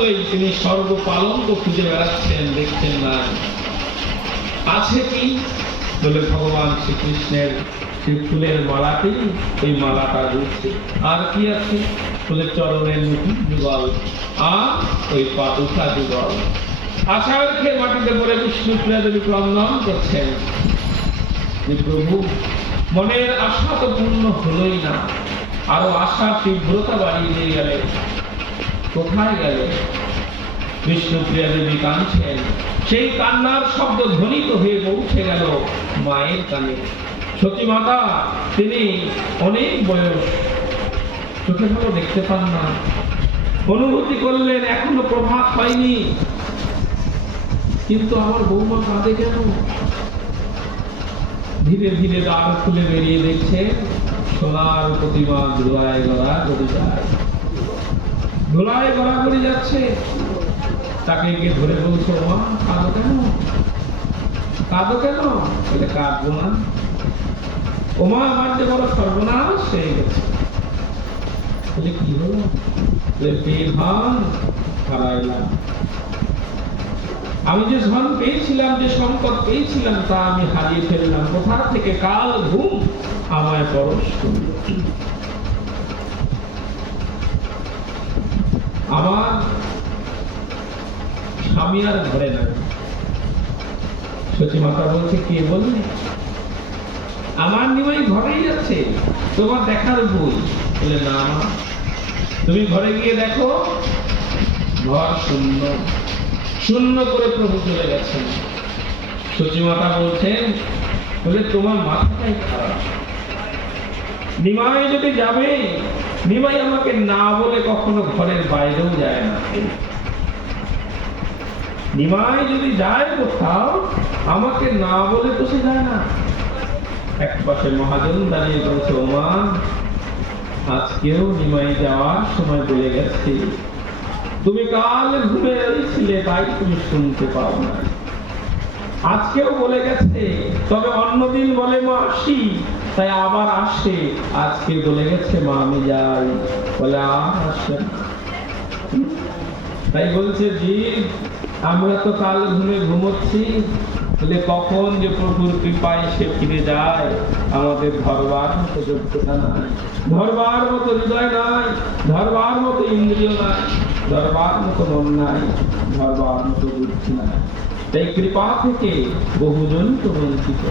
মতোই তিনি সর্বপালঙ্ক খুঁজে বেড়াচ্ছেন, দেখছেন না। আছে কি বলে ভগবান শ্রীকৃষ্ণের সেই ফুলের মালাটি, এই মালাটা ঘুরছে। আর কি আছে বলে চরণের নুপুর যুগল আর ওই পাদুকা যুগল। আশার খেয়ে মাটিতে পড়ে বিষ্ণুপ্রিয়া দেবী ক্রন্দন করছেন যে প্রভু, মনের আশা তো পূর্ণ হলোই না, আরো আশার তীব্রতা বাড়িয়ে দিয়ে গেলে। কোথায় গেলে? বিষ্ণুপ্রিয়া দেবী কাঁদছেন, সেই কান্নার শব্দ ধ্বনিত হয়ে পৌঁছে গেল মায়ের কানে। সতী মাতা, তিনি অনেক বয়স, চোখে ভালো দেখতে পান না, অনুভূতি করলেন এখনো প্রভাত হয়নি, কিন্তু আমার বৌমা কাঁদে কেন? ধীরে ধীরে দ্বার খুলে বেরিয়ে দেখছে সোনার প্রতিমা ধুলায় গড়াগড়ি যায়, ধুলায় গড়াগড়ি যাচ্ছে। তাকে গিয়ে ধরে বলছো, মা কাঁদো কেন? কাঁদো কেন? বলে কাঁদবো না, ওমা আমার যে বড় সর্বনাশ হয়ে গেছে। বলে কি হলো? ধন হারাইলাম, আমি যে ধন পেয়েছিলাম, যে সম্পদ পেয়েছিলাম, তা আমি হারিয়ে ফেললাম। কোথা থেকে কাল ঘুম আমায় পরশ করল। আমার স্বামী আর ঘরে নাই। সতী মাতা বলছে, কে বললে? আমার নিমাই ঘরেই যাচ্ছে, তোমার দেখার বই। বলে না মা, তুমি ঘরে গিয়ে দেখো, ঘর শূন্য, শূন্য করে প্রভু চলে গেছেন। সতী মাতা বলছেন, বলে তোমার মাথাটাই খারাপ। নিমাই যদি যাবে, নিমাই আমাকে না বলে কখনো ঘরের বাইরেও যায় না। নিমাই যদি যায় কোথাও, আমাকে না বলে তো সে যায় না। এক পাশে মহাজন দাঁড়িয়ে বলছে, ওমা আজকেও নিমাই যাওয়ার সময় বলে গেছে, তুমি কাল ঘুরে এসেছিলে তাই তুমি শুনতে পাও না। আজকেও বলে গেছে, তবে অন্যদিন বলে মা আসি, তাই আবার আসে। আজকে বলে গেছে মা আমি যাই, বলে আর আসে না। তাই বলছে জীব, আমরা তো কাল ঘুমে ঘুমোচ্ছি, বলে কখন যে প্রভুর কৃপায় সে ফিরে যায়, আমাদের ধরবার মতো যোগ্যতা নাই, ধরবার মতো হৃদয় নাই, ধরবার মতো ইন্দ্রিয় নাই, ধরবার মতো মন নাই, ধরবার মতো বুদ্ধি নাই। তাই কৃপা থেকে বহুজন তো বঞ্চিত।